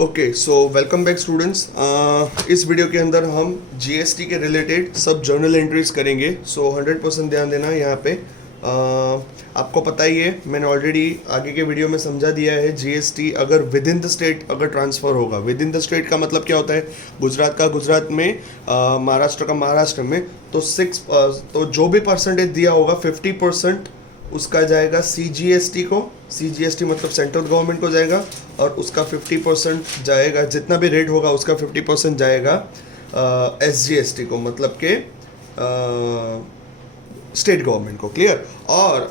Okay so welcome back students. इस video के अंदर हम जीएसटी के रिलेटेड सब जर्नल एंट्रीज करेंगे। सो 100% ध्यान देना यहाँ पे। आपको पता ही है, मैंने ऑलरेडी आगे के वीडियो में समझा दिया है। जीएसटी अगर विद इन द स्टेट अगर ट्रांसफ़र होगा, विद इन द स्टेट का मतलब क्या होता है? गुजरात का गुजरात में, महाराष्ट्र का महाराष्ट्र में, तो जो भी परसेंटेज दिया होगा 50% उसका जाएगा सीजीएसटी को। सीजीएसटी मतलब सेंट्रल गवर्नमेंट को जाएगा, और उसका 50% जाएगा, जितना भी रेट होगा उसका 50% जाएगा एसजीएसटी को, मतलब के स्टेट गवर्नमेंट को। क्लियर? और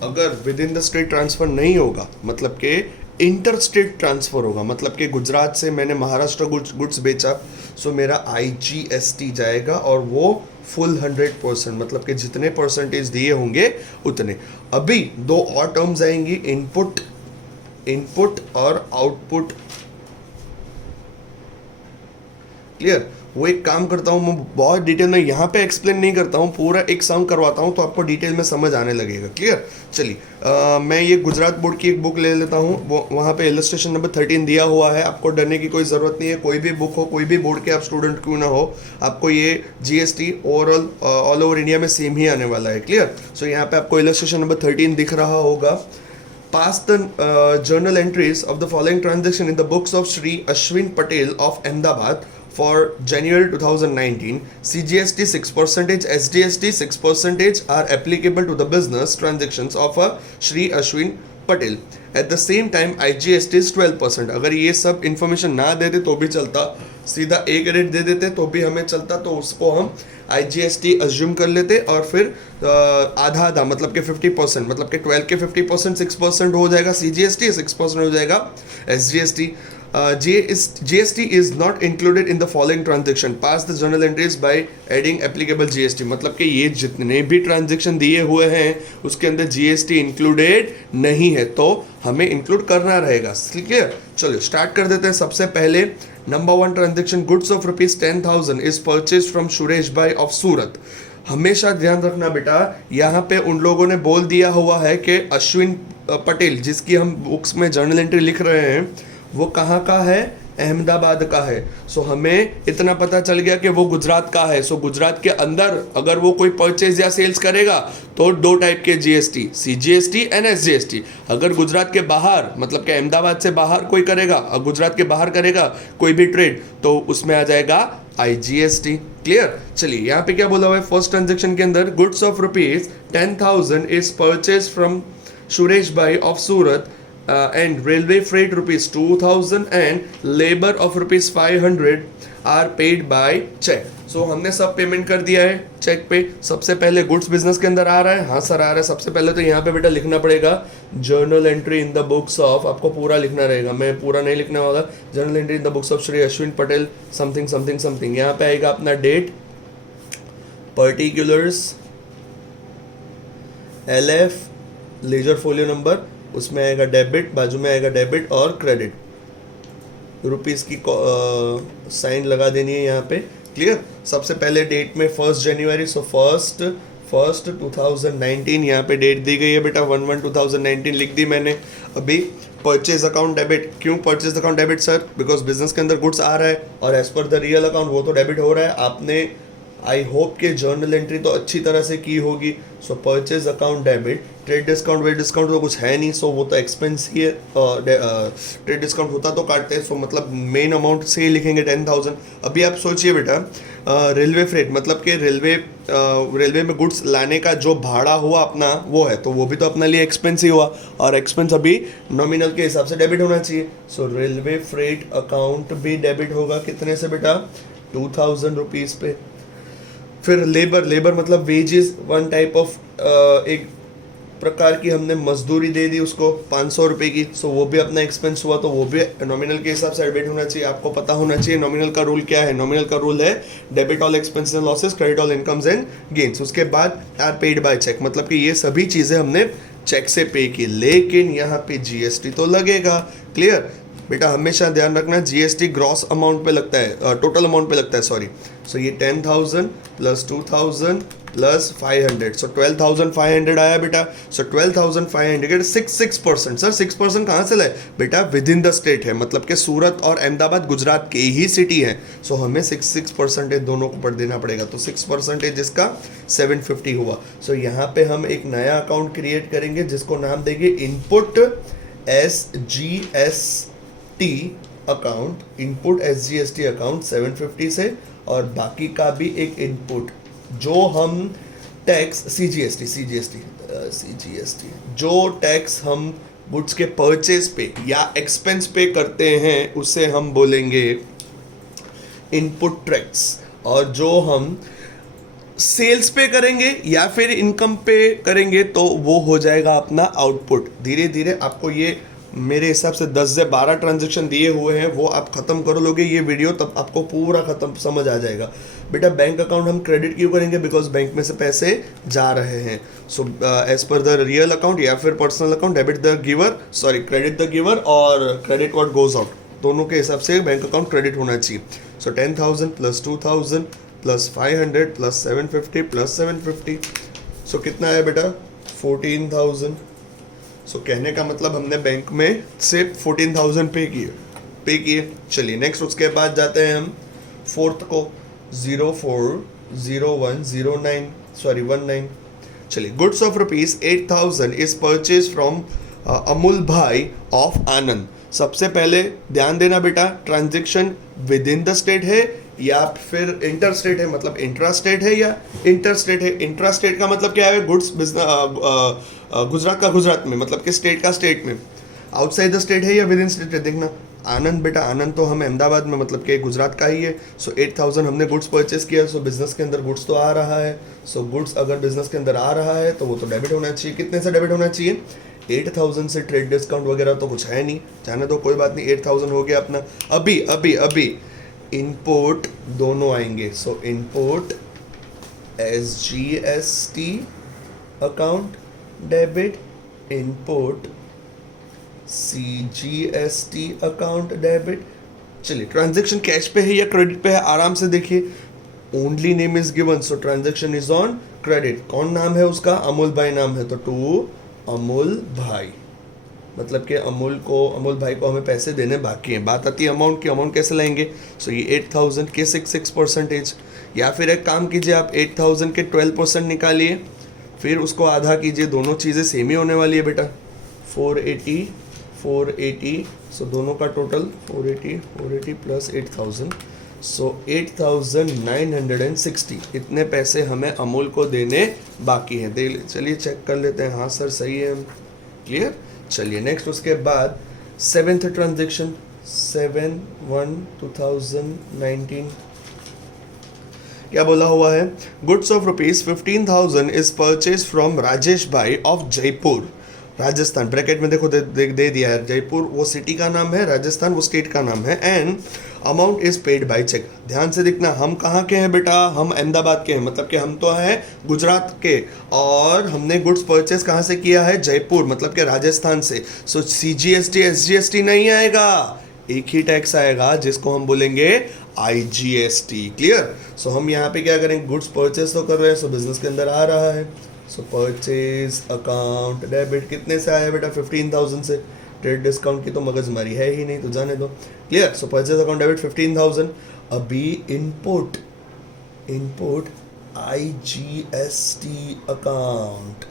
अगर with in the state transfer नहीं होगा, मतलब के इंटर स्टेट ट्रांसफ़र होगा, मतलब कि गुजरात से मैंने महाराष्ट्र गुड्स बेचा, सो मेरा आईजीएसटी जाएगा, और वो फुल 100%, मतलब कि जितने परसेंटेज दिए होंगे उतने। अभी दो और टर्म्स आएंगी, इनपुट और आउटपुट। क्लियर? वो एक काम करता हूँ, मैं बहुत डिटेल में यहाँ पे एक्सप्लेन नहीं करता हूँ, पूरा एक सम करवाता हूँ तो आपको डिटेल में समझ आने लगेगा। क्लियर? चलिए, मैं ये गुजरात बोर्ड की एक बुक ले लेता हूँ। वो वहाँ पे इलस्ट्रेशन नंबर 13 दिया हुआ है। आपको डरने की कोई ज़रूरत नहीं है। कोई भी बुक हो, कोई भी बोर्ड के आप स्टूडेंट क्यों ना हो, आपको ये GST overall all over India में सेम ही आने वाला है। क्लियर? सो यहाँ पे आपको इलस्ट्रेशन नंबर 13 दिख रहा होगा। Pass the journal entries of the following transaction in the books of Shri Ashwin Patel of Ahmedabad for January 2019. CGST 6%, SDST 6% are applicable to the business transactions of Shri Ashwin Patel. At the same time, IGST is 12%. अगर ये सब information ना देते तो भी चलता, सीधा एक रेट दे देते तो भी हमें चलता, तो उसको हम IGST अज्यूम कर लेते, और फिर आधा आधा, मतलब कि 50%, मतलब कि 12 के 50% 6% हो जाएगा CGST, 6% हो जाएगा SGST. GST is not included in the following transaction. Pass the journal entries by adding applicable GST. मतलब कि ये जितने भी ट्रांजेक्शन दिए हुए हैं उसके अंदर GST इंक्लूडेड नहीं है, तो हमें इंक्लूड करना रहेगा। क्लियर? चलो स्टार्ट कर देते हैं। सबसे पहले number 1 transaction, goods of ₹10,000 is purchase from Suresh bhai of सूरत। हमेशा ध्यान रखना बेटा, यहाँ पे उन लोगों ने बोल दिया हुआ है कि अश्विन पटेल, जिसकी हम बुक्स में जर्नल एंट्री लिख रहे हैं, वो कहाँ का है? अहमदाबाद का है। सो हमें इतना पता चल गया कि वो गुजरात का है। सो गुजरात के अंदर अगर वो कोई परचेज या सेल्स करेगा तो दो टाइप के जीएसटी, सीजीएसटी एंड एसजीएसटी। अगर गुजरात के बाहर, मतलब कि अहमदाबाद से बाहर कोई करेगा और गुजरात के बाहर करेगा कोई भी ट्रेड, तो उसमें आ जाएगा आईजीएसटी। क्लियर? चलिए, यहाँ पे क्या बोला हुआ है? फर्स्ट ट्रांजेक्शन के अंदर goods of ₹10,000 is purchase from Suresh bhai of Surat and railway freight ₹2,000 and labor of ₹500 are paid by check. So हमने सब पेमेंट कर दिया है चेक पे। सबसे पहले गुड्स बिजनेस के अंदर आ रहा है। हाँ सर आ रहा है। सबसे पहले तो यहाँ पे बेटा लिखना पड़ेगा journal entry in the books of, आपको पूरा लिखना रहेगा, मैं पूरा नहीं लिखने वाला। Journal entry in the books of Shri Ashwin Patel something something something. यहाँ पे आएगा अपना date, particulars, LF, ledger folio number, उसमें आएगा डेबिट, बाजू में आएगा डेबिट और क्रेडिट, रुपीस की साइन लगा देनी है यहाँ पे। क्लियर? सबसे पहले डेट में 1 जनवरी, सो फर्स्ट 2019 यहाँ पे डेट दी गई है बेटा, 1/1/2019 लिख दी मैंने। अभी परचेज अकाउंट डेबिट। क्यों purchase account debit sir? Because business के अंदर गुड्स आ रहा है और as per the real account वो तो डेबिट हो रहा है। आपने आई होप के जर्नल एंट्री तो अच्छी तरह से की होगी। So purchase account debit, trade discount wait discount तो कुछ है नहीं, सो वो तो एक्सपेंस ही है। ट्रेड डिस्काउंट होता तो काटते हैं, सो मतलब मेन अमाउंट से ही लिखेंगे 10,000। अभी आप सोचिए बेटा, रेलवे फ्रेट, मतलब कि रेलवे में गुड्स लाने का जो भाड़ा हुआ अपना वो है, तो वो भी तो अपने लिए एक्सपेंस ही हुआ, और एक्सपेंस अभी नॉमिनल के हिसाब से डेबिट होना चाहिए। सो रेलवे फ्रेट अकाउंट भी डेबिट होगा। कितने से बेटा? 2,000 रुपीज़ पे। फिर लेबर मतलब वेजेस, वन टाइप ऑफ एक प्रकार की हमने मजदूरी दे दी उसको 500 रुपये की, सो वो भी अपना एक्सपेंस हुआ, तो वो भी नॉमिनल के हिसाब से डेबिट होना चाहिए। आपको पता होना चाहिए नॉमिनल का रूल क्या है। नॉमिनल का रूल है debit all expenses and losses, credit all incomes and gains. उसके बाद आर पेड बाय चेक, मतलब कि ये सभी चीज़ें हमने चेक से पे की, लेकिन यहाँ पे जीएसटी तो लगेगा। क्लियर? बेटा हमेशा ध्यान रखना, जीएसटी ग्रॉस अमाउंट पे लगता है, टोटल अमाउंट पे लगता है, सॉरी। सो ये 10,000 प्लस 2,000 प्लस 500, सो 12,500 आया बेटा. सो 12,500 6% सर. 6% कहाँ से लाए बेटा? विद इन द स्टेट है, मतलब कि सूरत और अहमदाबाद गुजरात के ही सिटी है. सो हमें 6% दोनों को पढ़ देना पड़ेगा. तो 6% इसका 750 हुआ. सो यहाँ पे हम एक नया अकाउंट क्रिएट करेंगे जिसको नाम देंगे input SGST account. Input SGST account 750 से, और बाकी का भी एक इनपुट जो हम टैक्स CGST जो टैक्स हम गुड्स के परचेज पे या एक्सपेंस पे करते हैं उसे हम बोलेंगे इनपुट टैक्स. और जो हम सेल्स पे करेंगे या फिर इनकम पे करेंगे तो वो हो जाएगा अपना आउटपुट. धीरे धीरे आपको ये मेरे हिसाब से 10 से 12 ट्रांजैक्शन दिए हुए हैं, वो आप खत्म कर लोगे ये वीडियो तब आपको पूरा खत्म समझ आ जाएगा. बेटा बैंक अकाउंट हम क्रेडिट क्यों करेंगे? बिकॉज बैंक में से पैसे जा रहे हैं. So as per the real account या फिर personal account, credit the giver और क्रेडिट व्हाट गोज आउट, दोनों के हिसाब से बैंक अकाउंट क्रेडिट होना चाहिए. So 10,000 plus 2,000 plus 500 plus 750 plus 750. So कितना है बेटा? 14,000. सो कहने का मतलब हमने बैंक में से 14,000 पे किए. चलिए नेक्स्ट, उसके बाद जाते हैं हम फोर्थ को 19. चलिए, goods of rupees 8,000 is purchase from Amul भाई ऑफ आनंद. सबसे पहले ध्यान देना बेटा, transaction with in the state है या फिर इंटर स्टेट है, मतलब इंट्रा स्टेट है या इंटर स्टेट है. इंट्रा स्टेट का मतलब क्या है? गुड्स गुजरात का गुजरात में, मतलब कि स्टेट का स्टेट में. आउटसाइड द स्टेट है या विद इन स्टेट है. देखना आनंद बेटा, आनंद तो हम अहमदाबाद में, मतलब कि गुजरात का ही है. सो 8,000 हमने गुड्स परचेस किया. सो बिजनेस के अंदर गुड्स तो आ रहा है. सो गुड्स अगर बिजनेस के अंदर आ रहा है तो वो तो डेबिट होना चाहिए. कितने से डेबिट होना चाहिए? 8,000 से. ट्रेड डिस्काउंट वगैरह तो कुछ है नहीं, जाने दो, कोई बात नहीं. 8,000 हो गया अपना. अभी इनपुट दोनों आएंगे. सो input SGST account debit, input CGST account debit. चलिए, ट्रांजैक्शन कैश पे है या क्रेडिट पे है आराम से देखिए. Only name is given, so transaction is on credit. कौन नाम है उसका? अमूल भाई नाम है, तो टू अमूल भाई, मतलब कि अमूल भाई को हमें पैसे देने बाकी हैं. बात आती है अमाउंट की. अमाउंट कैसे लाएंगे? सो ये 8,000 के 6%, या फिर एक काम कीजिए आप 8,000 के 12% निकालिए, फिर उसको आधा कीजिए. दोनों चीज़ें सेम ही होने वाली है बेटा. 480 सो दोनों का टोटल 480 प्लस 8,000, सो 8,960. इतने पैसे हमें अमूल को देने बाकी हैं. चलिए चेक कर लेते हैं. हाँ सर सही है, क्लियर. चलिए नेक्स्ट, उसके बाद 7th ट्रांजेक्शन 7/1/2019. क्या बोला हुआ है? Goods of rupees 15,000 is purchase from Rajesh भाई ऑफ जयपुर राजस्थान. ब्रैकेट में देखो दे दिया है. जयपुर वो सिटी का नाम है, राजस्थान वो स्टेट का नाम है. And amount is paid by cheque. ध्यान से देखना, हम कहाँ के हैं बेटा? हम अहमदाबाद के हैं, मतलब कि हम तो हैं गुजरात के, और हमने गुड्स परचेज कहाँ से किया है? जयपुर, मतलब कि राजस्थान से. सो CGST SGST नहीं आएगा, एक ही टैक्स आएगा जिसको हम बोलेंगे IGST. क्लियर. सो हम यहाँ पे क्या करेंगे? गुड्स परचेज तो कर रहे हैं, सो बिजनेस के अंदर आ रहा है. सो परचेज अकाउंट डेबिट कितने से आया बेटा? 15,000 से. ट्रेड डिस्काउंट की तो मगजमारी है ही नहीं, तो जाने दो. क्लियर. सो परचेज अकाउंट डेबिट 15,000. अभी इनपुट IGST अकाउंट.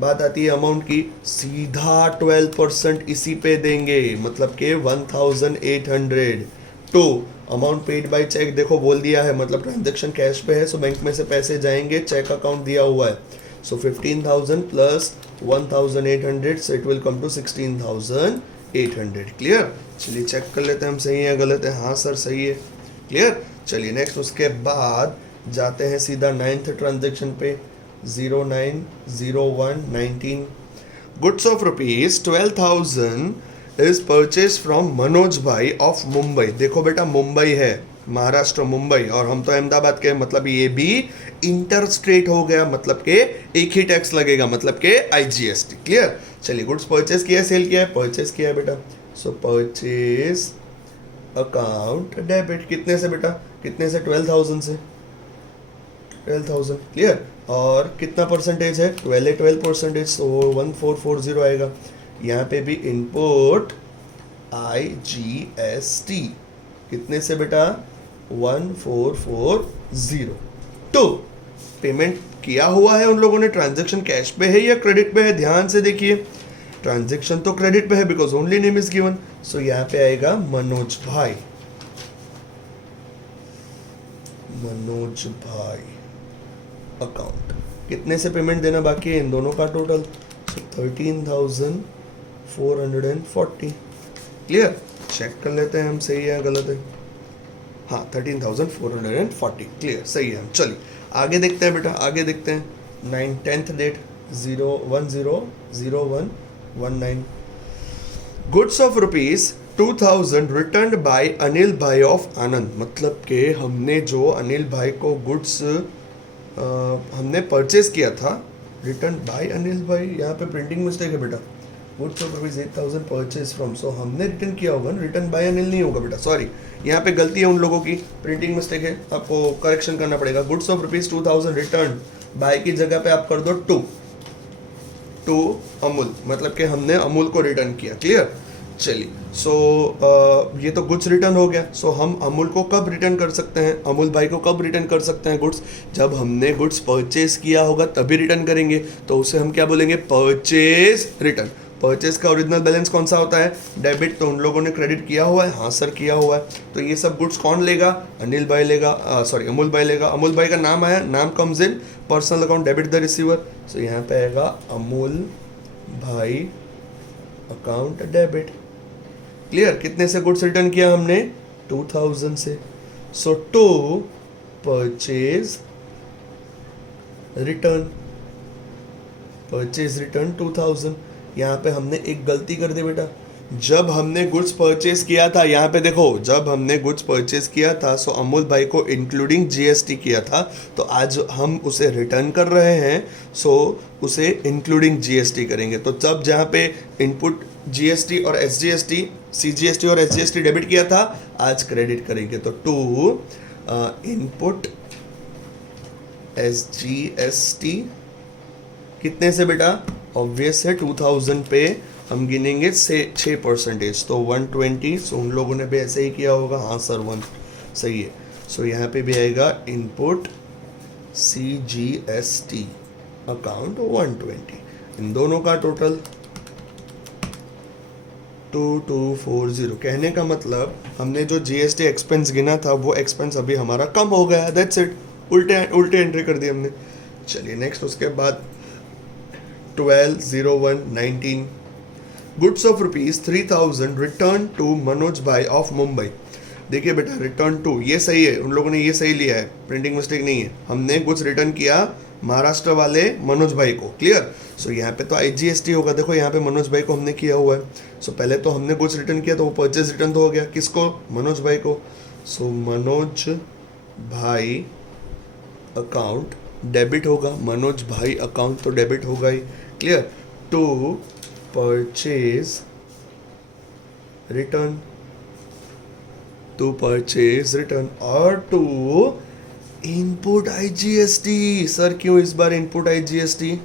बात आती है अमाउंट की, सीधा 12% इसी पे देंगे, मतलब कि 1,800. To amount paid by cheque, देखो बोल दिया है, मतलब ट्रांजेक्शन कैश पे है, सो बैंक में से पैसे जाएंगे. चेक अकाउंट दिया हुआ है. So 15,000 plus 1,800, so it will come to 16,800. Clear. चलिए चेक कर लेते हैं हम सही है गलत है. हाँ सर सही है. क्लियर. चलिए नेक्स्ट, उसके बाद जाते हैं सीधा 9th ट्रांजेक्शन पे 09/01/19. Goods of rupees 12,000 is purchase from Manoj bhai of Mumbai. देखो बेटा मुंबई है, महाराष्ट्र मुंबई, और हम तो अहमदाबाद के, मतलब ये भी इंटर स्टेट हो गया, मतलब के एक ही टैक्स लगेगा, मतलब के IGST. क्लियर. चलिए, गुड्स परचेज किया, सेल किया है, परचेज किया है बेटा. सो परचेज अकाउंट डेबिट कितने से बेटा? कितने से? 12,000 से. 12,000. क्लियर. और कितना परसेंटेज है, 12 है, 12%, तो 1440 आएगा। यहाँ पे भी इनपुट IGST कितने से बेटा, 1440। तो पेमेंट किया हुआ है उन लोगों ने, ट्रांजैक्शन कैश पे है या क्रेडिट पे है, ध्यान से देखिए। ट्रांजैक्शन तो क्रेडिट पे है because only name is given, so यहाँ पे आएगा मनोज भाई, मनोज भाई अकाउंट। कितने से पेमेंट देना बाकी है इन दोनों का टोटल, सो 13,440। क्लियर, चेक कर लेते हैं हम सही है या गलत है। हाँ 13,440 क्लियर, सही है। चलिए आगे देखते हैं बेटा, आगे देखते हैं। 10th date 0100119। Goods of ₹2,000 return by Anil bhai of आनंद। मतलब कि हमने जो अनिल भाई को गुड्स हमने परचेज किया था, रिटर्न बाय अनिल भाई, यहाँ पे प्रिंटिंग मिस्टेक है बेटा। गुड्स ऑफ ₹8,000 परचेज फ्रॉम, सो हमने रिटर्न किया होगा, रिटर्न बाय अनिल नहीं होगा बेटा, सॉरी यहाँ पे गलती है उन लोगों की, प्रिंटिंग मिस्टेक है, आपको करेक्शन करना पड़ेगा। गुड्स ऑफ ₹2,000 रिटर्न बाय की जगह पे आप कर दो टू अमूल, मतलब कि हमने अमूल को रिटर्न किया। क्लियर, चलिए सो ये तो गुड्स रिटर्न हो गया। सो हम अमूल को कब रिटर्न कर सकते हैं, अमूल भाई को कब रिटर्न कर सकते हैं गुड्स, जब हमने गुड्स परचेज किया होगा तभी रिटर्न करेंगे, तो उसे हम क्या बोलेंगे, परचेज रिटर्न। परचेज का ओरिजिनल बैलेंस कौन सा होता है, डेबिट, तो उन लोगों ने क्रेडिट किया हुआ है, हाँ सर किया हुआ है। तो ये सब गुड्स कौन लेगा, अनिल भाई लेगा, सॉरी अमूल भाई लेगा। अमूल भाई का नाम आया, नाम comes in personal account, debit the receiver, so यहाँ पे आएगा अमूल भाई अकाउंट डेबिट। क्लियर, कितने से गुड्स रिटर्न किया हमने, 2000 से, so to purchase return, purchase return 2000। यहाँ पे हमने एक गलती कर दी बेटा, जब हमने गुड्स परचेज किया था, यहाँ पे देखो जब हमने गुड्स परचेज किया था सो अमूल भाई को इंक्लूडिंग GST किया था, तो आज हम उसे रिटर्न कर रहे हैं, सो उसे इंक्लूडिंग GST करेंगे। तो जब जहाँ पे इनपुट GST और SGST, CGST और SGST डेबिट किया था, आज क्रेडिट करेंगे, तो टू इनपुट SGST कितने से बेटा, ऑब्वियस है 2000 पे हम गिनेंगे से 6%, तो 120। सो उन लोगों ने भी ऐसे ही किया होगा, हाँ सर 1 सही है। सो यहाँ पे भी आएगा इनपुट CGST अकाउंट 120, इन दोनों का टोटल 2240। कहने का मतलब हमने जो GST एक्सपेंस गिना था वो एक्सपेंस अभी हमारा कम हो गया, दैट्स इट, उल्टे एंट्री कर दी हमने। चलिए नेक्स्ट, उसके बाद 12/01/19। Goods of ₹3,000 return to Manoj bhai of Mumbai. देखिए बेटा रिटर्न टू ये सही है, उन लोगों ने ये सही लिया है, प्रिंटिंग मिस्टेक नहीं है। हमने गुड्स रिटर्न किया महाराष्ट्र वाले मनोज भाई को। क्लियर, सो यहाँ पे तो IGST होगा, देखो यहाँ पे मनोज भाई को हमने किया हुआ है। सो पहले तो हमने गुड्स रिटर्न किया तो वो परचेज रिटर्न तो हो गया, किसको, मनोज भाई को। सो मनोज भाई अकाउंट डेबिट होगा, मनोज भाई अकाउंट तो डेबिट होगा ही। Clear, to purchase return, to purchase return और टू इनपुट IGST। सर क्यों इस बार इनपुट IGST,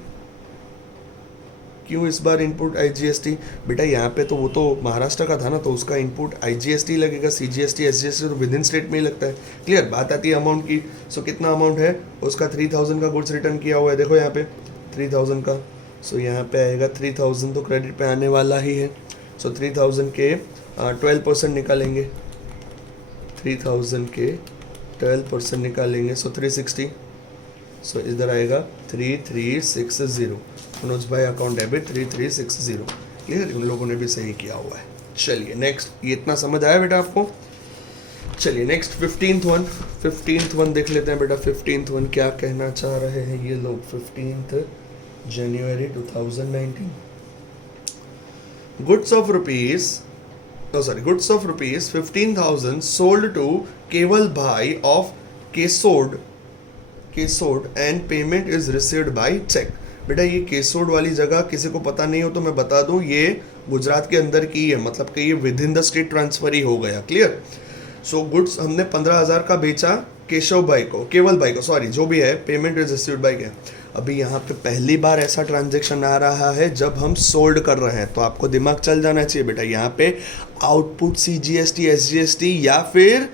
क्यों इस बार इनपुट IGST? बेटा यहाँ पे तो वो तो महाराष्ट्र का था ना, तो उसका इनपुट IGST लगेगा, CGST SGST तो विद इन स्टेट में ही लगता है। क्लियर, बात आती है अमाउंट की। सो कितना अमाउंट है उसका, 3000 का गुड्स रिटर्न किया हुआ है, देखो यहाँ पे 3000 का। सो यहाँ पे आएगा 3000 तो क्रेडिट पे आने वाला ही है। सो 3000 के 12% निकालेंगे, 3000 के 12% निकालेंगे, सो 360। सो इधर आएगा 3360, मनोज भाई अकाउंट डेबिट 3360। क्लियर, उन लोगों ने भी सही किया हुआ है। चलिए नेक्स्ट, ये इतना समझ आया बेटा आपको? चलिए नेक्स्ट 15th वन देख लेते हैं बेटा। 15th वन क्या कहना चाह रहे हैं ये लोग। 15th January 2019। Goods of rupees 15,000 sold to Keval bhai of Kesod and payment is received by cheque. बेटा ये केसोड वाली जगह किसी को पता नहीं हो तो मैं बता दूं, ये गुजरात के अंदर की है, मतलब कि ये within the state transfer ही हो गया। क्लियर, सो गुड्स हमने 15,000 का बेचा केशव भाई को, केवल भाई को, सॉरी, जो भी है, पेमेंट रजिस्टर्ड बाय क्या। अभी यहाँ पे पहली बार ऐसा ट्रांजैक्शन आ रहा है जब हम सोल्ड कर रहे हैं, तो आपको दिमाग चल जाना चाहिए बेटा। यहाँ पे आउटपुट CGST, SGST या फिर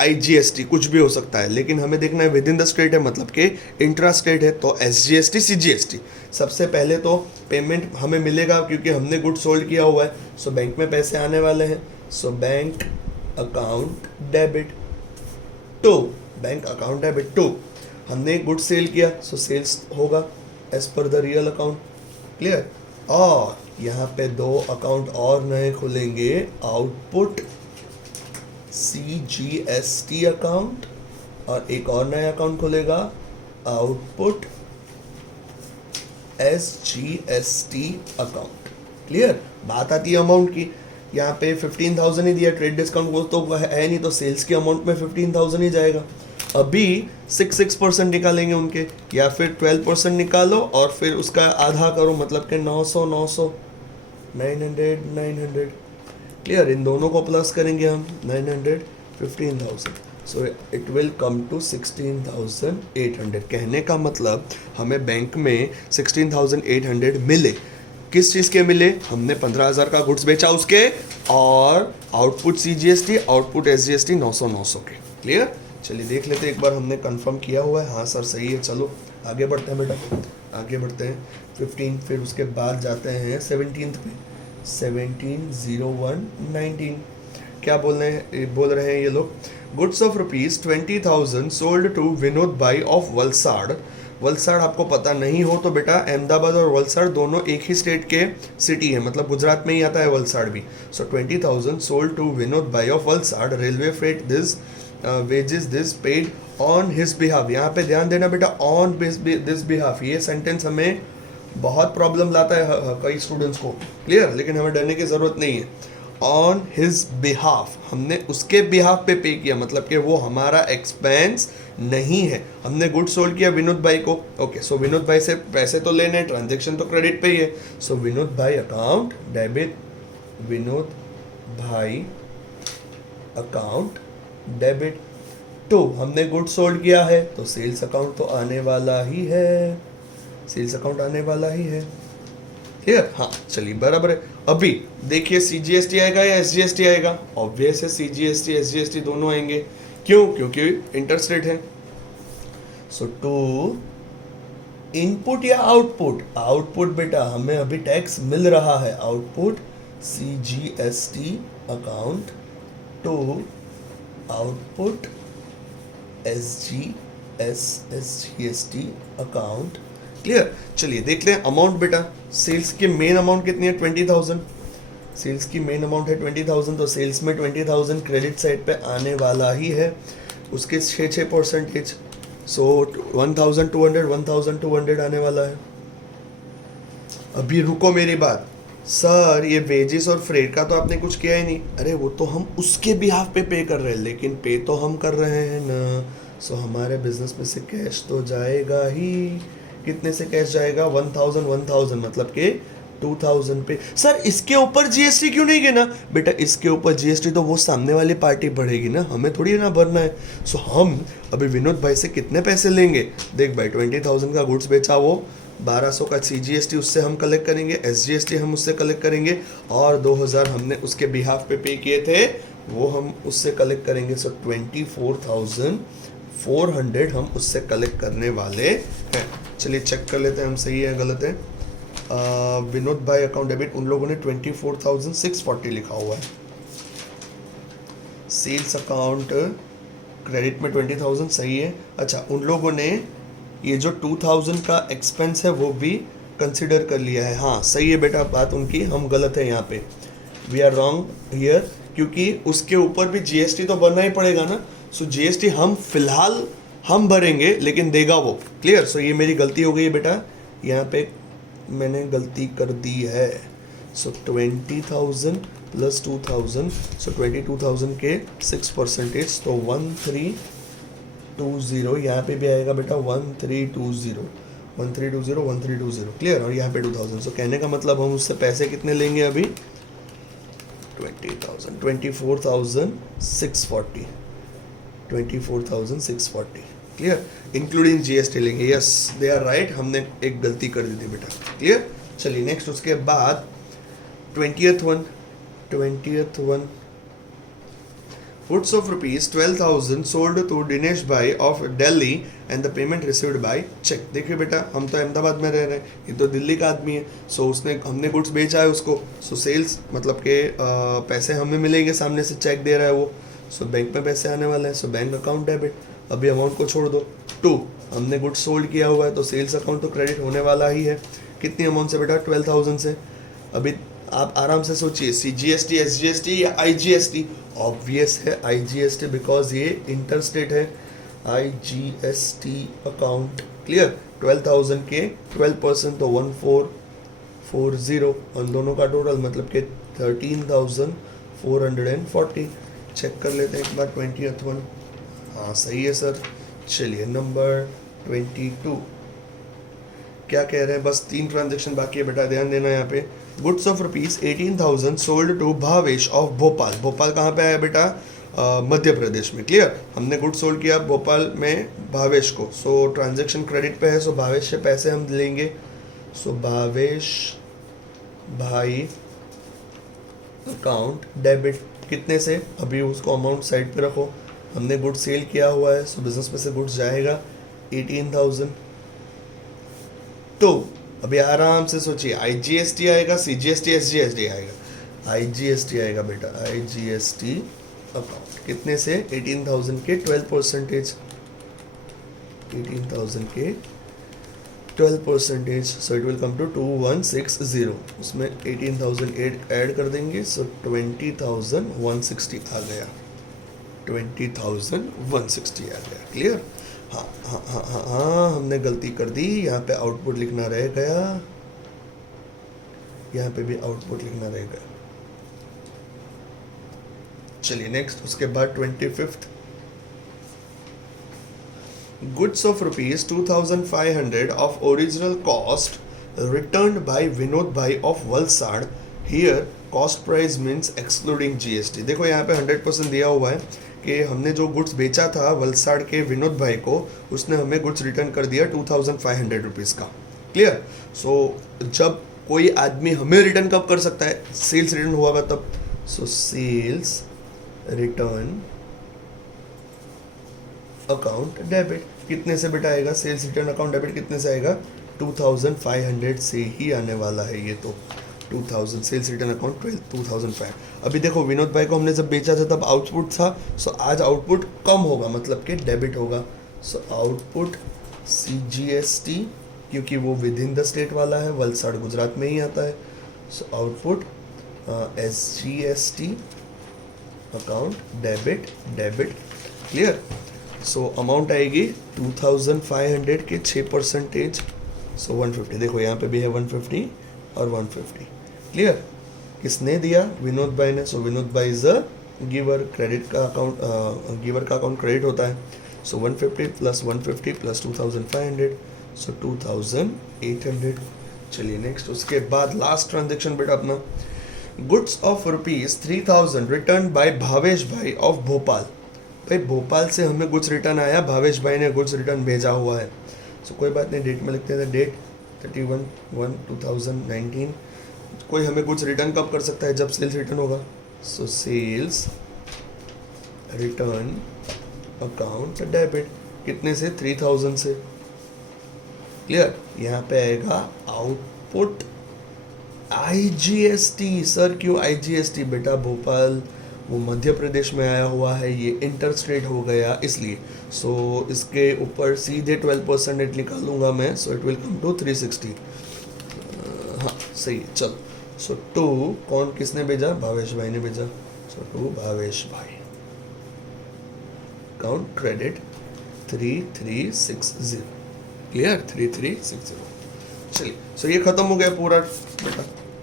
IGST कुछ भी हो सकता है, लेकिन हमें देखना है विद इन द स्टेट है, मतलब कि इंट्रा स्टेट है, तो SGST CGST। सबसे पहले तो पेमेंट हमें मिलेगा क्योंकि हमने गुड सोल्ड किया हुआ है, सो बैंक में पैसे आने वाले हैं। So bank account debit to, bank account debit to, हमने गुड सेल किया, सो सेल्स होगा as per the real account. Clear. और यहाँ पे दो अकाउंट और नए खुलेंगे, आउटपुट CGST अकाउंट और एक और नया अकाउंट खुलेगा आउटपुट SGST अकाउंट। क्लियर। बात आती है अमाउंट की, यहाँ पे 15,000 ही दिया, ट्रेड डिस्काउंट वो तो है नहीं, तो सेल्स के अमाउंट में 15,000 ही जाएगा। अभी 6% निकालेंगे उनके, या फिर 12% निकालो और फिर उसका आधा करो, मतलब कि 900 900 क्लियर। इन दोनों को प्लस करेंगे हम, 900 15,000, so it will come to 16,800। कहने का मतलब हमें बैंक में 16,800 मिले। किस चीज़ के मिले? हमने 15,000 का गुड्स बेचा उसके, और आउटपुट CGST, आउटपुट SGST 900 के। क्लियर। चलिए देख लेते हैं एक बार, हमने कंफर्म किया हुआ है, हाँ सर सही है। चलो आगे बढ़ते हैं बेटा, आगे बढ़ते हैं। 15, फिर उसके बाद जाते हैं 17 पे, 17/01/19। क्या बोल रहे हैं ये लोग? Goods of ₹20,000 sold to Vinod bhai of Valsad. Valsad आपको पता नहीं हो तो बेटा, अहमदाबाद और वलसाड़ दोनों एक ही स्टेट के सिटी है, मतलब गुजरात में ही आता है वलसाड़ भी। सो 20,000 sold to Vinod bhai of Valsad, railway freight this wages this paid on his behalf. यहाँ पे ध्यान देना बेटा, ऑन दिस बिहाफ, ये सेंटेंस हमें बहुत प्रॉब्लम लाता है कई स्टूडेंट्स को। क्लियर। लेकिन हमें डरने की ज़रूरत नहीं है। ऑन हिज बिहाफ, हमने उसके बिहाफ पे किया, मतलब कि वो हमारा एक्सपेंस नहीं है। हमने गुड सोल्ड किया विनोद भाई को। ओके, सो विनोद भाई से पैसे तो लेने, ट्रांजेक्शन तो क्रेडिट पे ही है। सो विनोद भाई अकाउंट डेबिट, विनोद भाई अकाउंट डेबिट टू, हमने गुड सोल्ड किया है तो सेल्स अकाउंट तो आने वाला ही है, सेल्स अकाउंट आने वाला ही है। क्लियर। हाँ चलिए बराबर है। अभी देखिए CGST आएगा या SGST आएगा? ऑब्वियस है CGST SGST दोनों आएंगे। क्यों? क्योंकि इंटरस्टेट है। सो टू इनपुट या आउटपुट, आउटपुट बेटा हमें अभी टैक्स मिल रहा है, output CGST account to output SGST account. Clear. चलिए देख लें अमाउंट बेटा। सेल्स की मेन अमाउंट कितनी है? 20,000। सेल्स की मेन अमाउंट है 20,000, तो सेल्स में 20,000 क्रेडिट साइड पे आने वाला ही है, उसके 6% सो 1,200 आने वाला है। अभी रुको मेरी बात, सर ये वेजेस और फ्रेट का तो आपने कुछ किया ही नहीं। अरे वो तो हम उसके बिहाफ पे कर रहे हैं, लेकिन पे तो हम कर रहे हैं ना। सो हमारे बिजनेस में से कैश तो जाएगा ही। कितने से कैश जाएगा? 1,000 मतलब कि 2,000 पे। सर इसके ऊपर GST क्यों नहीं गिना? बेटा इसके ऊपर GST तो वो सामने वाली पार्टी भरेगी ना, हमें थोड़ी ना भरना है। सो हम अभी विनोद भाई से कितने पैसे लेंगे? देख भाई 20,000 का गुड्स बेचा, वो 1,200 का CGST उससे हम कलेक्ट करेंगे, SGST हम उससे कलेक्ट करेंगे, और 2,000 हमने उसके बिहाफ पे किए थे वो हम उससे कलेक्ट करेंगे। सो 24,400 हम उससे कलेक्ट करने वाले हैं। चलिए चेक कर लेते हैं हम सही है गलत है। विनोद भाई अकाउंट डेबिट, उन लोगों ने 24,640 लिखा हुआ है। सेल्स अकाउंट क्रेडिट में 20,000 सही है। अच्छा, उन लोगों ने ये जो 2,000 का एक्सपेंस है वो भी कंसिडर कर लिया है। हाँ सही है बेटा, बात उनकी, हम गलत है यहाँ पे, वी आर रॉन्ग हियर, क्योंकि उसके ऊपर भी GST तो भरना ही पड़ेगा ना। सो GST हम फिलहाल हम भरेंगे, लेकिन देगा वो। क्लियर। सो ये मेरी गलती हो गई है बेटा, यहाँ पे मैंने गलती कर दी है। सो 20,000 प्लस 2,000, सो 22,000 के 6%, तो 1320, यहाँ पे भी आएगा बेटा 1320। क्लियर। और यहाँ पे 2,000। सो कहने का मतलब हम उससे पैसे कितने लेंगे अभी? 20,000, 24,640। 24,640। क्लियर, इंक्लूडिंग जीएसटी लेंगे। यस, दे आर राइट, हमने एक गलती कर दी थी बेटा। क्लियर, चलिए नेक्स्ट उसके बाद 20th one goods of rupees 12,000 sold to Dinesh Bhai of Delhi and the payment received by check। देखिए बेटा, हम तो अहमदाबाद में रह रहे हैं, ये तो दिल्ली का आदमी है। सो हमने गुड्स बेचा है उसको। सो सेल्स मतलब के पैसे हमें मिलेंगे, सामने से चेक दे रहा है वो। सो बैंक में पैसे आने वाले हैं। So bank account debit. अभी अमाउंट को छोड़ दो। 2, हमने गुड्स सोल्ड किया हुआ है तो सेल्स अकाउंट तो क्रेडिट होने वाला ही है। कितनी अमाउंट से बेटा? 12,000 से। अभी आप आराम से सोचिए, CGST, SGST या IGST? ऑब्वियस है IGST, बिकॉज ये इंटर स्टेट है। IGST account. क्लियर, 12,000 के 12% तो 1440, उन दोनों का टोटल मतलब के 13,440। चेक कर लेते हैं एक बार 20th वन। हाँ सही है सर। चलिए नंबर 22 क्या कह रहे हैं? बस 3 ट्रांजेक्शन बाकी है बेटा, ध्यान देना यहाँ पे। Goods of rupees 18,000 sold to Bhavesh of Bhopal. Bhopal कहाँ पे आया बेटा? मध्य प्रदेश में। क्लियर, हमने गुड्स सोल्ड किया भोपाल में भावेश को। सो ट्रांजेक्शन क्रेडिट पे है, सो भावेश से पैसे हम लेंगे। सो भावेश भाई अकाउंट डेबिट। कितने से? अभी उसको अमाउंट साइड पे रखो। हमने गुड्स सेल किया हुआ है, सो बिजनेस में से गुड्स जाएगा 18,000। तो अभी आराम से सोचिए, IGST आएगा, CGST, SGST आएगा? IGST आएगा बेटा, IGST अकाउंट। कितने से? 18,000 के 12%। 18,000 के 12%, so it will come to 2160। उसमें 18,000 ऐड कर देंगे, सो 20,160 आ गया। 20,160 आ गया। क्लियर? हाँ हाँ हाँ हाँ हाँ, हमने गलती कर दी। यहाँ पे आउटपुट लिखना रह गया, यहाँ पे भी आउटपुट लिखना रह गया। चलिए नेक्स्ट उसके बाद 25th goods of rupees 2,500 of original cost returned by Vinod bhai of Valsad. Here cost price means excluding GST। देखो यहाँ पे 100% दिया हुआ है कि हमने जो गुड्स बेचा था वलसाड़ के विनोद भाई को, उसने हमें गुड्स रिटर्न कर दिया 2,500 रुपीज़ का। क्लियर? सो जब कोई आदमी हमें रिटर्न कब कर सकता है? सेल्स रिटर्न हुआ तब। So sales return account debit. कितने से बेटा आएगा? सेल्स रिटर्न अकाउंट डेबिट कितने से आएगा? 2,500 से ही आने वाला है ये तो। 2,000 सेल्स रिटर्न अकाउंट 2,500। अभी देखो विनोद भाई को हमने जब बेचा था तब आउटपुट था, सो आज आउटपुट कम होगा मतलब कि डेबिट होगा। सो आउटपुट CGST, क्योंकि वो विद इन द स्टेट वाला है, वलसाड़ गुजरात में ही आता है। So output SGST account debit debit. Clear? So amount आएगी 2,500 के 6%, सो 150। देखो यहाँ पे भी है 150 और 150। क्लियर? किसने दिया? विनोद भाई ने। So Vinod bhai is a giver. Credit का अकाउंट, गिवर का अकाउंट क्रेडिट होता है। So 150 plus 150 plus 2,500, so 2,800। चलिए नेक्स्ट उसके बाद लास्ट ट्रांजेक्शन बेटा अपना। Goods of rupees 3,000 return by Bhavesh bhai of Bhopal. भाई भोपाल से हमें गुड्स रिटर्न आया, भावेश भाई ने गुड्स रिटर्न भेजा हुआ है। सो कोई बात नहीं, डेट में लिखते हैं। डेट 31/1/2019। कोई हमें कुछ रिटर्न कब कर सकता है? जब सेल्स रिटर्न होगा। So sales return account debit. कितने से? 3,000 से। क्लियर? यहाँ पे आएगा आउटपुट IGST। सर क्यों IGST? बेटा भोपाल वो मध्य प्रदेश में आया हुआ है, ये इंटर स्टेट हो गया इसलिए। सो इसके ऊपर सीधे 12% निकालूंगा मैं, so it will come to 360। हाँ सही है, चलो। सो 2 कौन किसने भेजा? भावेश भाई ने भेजा। सो 2 भावेश भाई अकाउंट क्रेडिट 3360। क्लियर? 3360। चलिए, सो ये खत्म हो गया पूरा बेटा।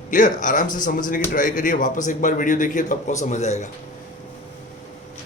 क्लियर? आराम से समझने की ट्राई करिए, वापस एक बार वीडियो देखिए तो आपको समझ आएगा।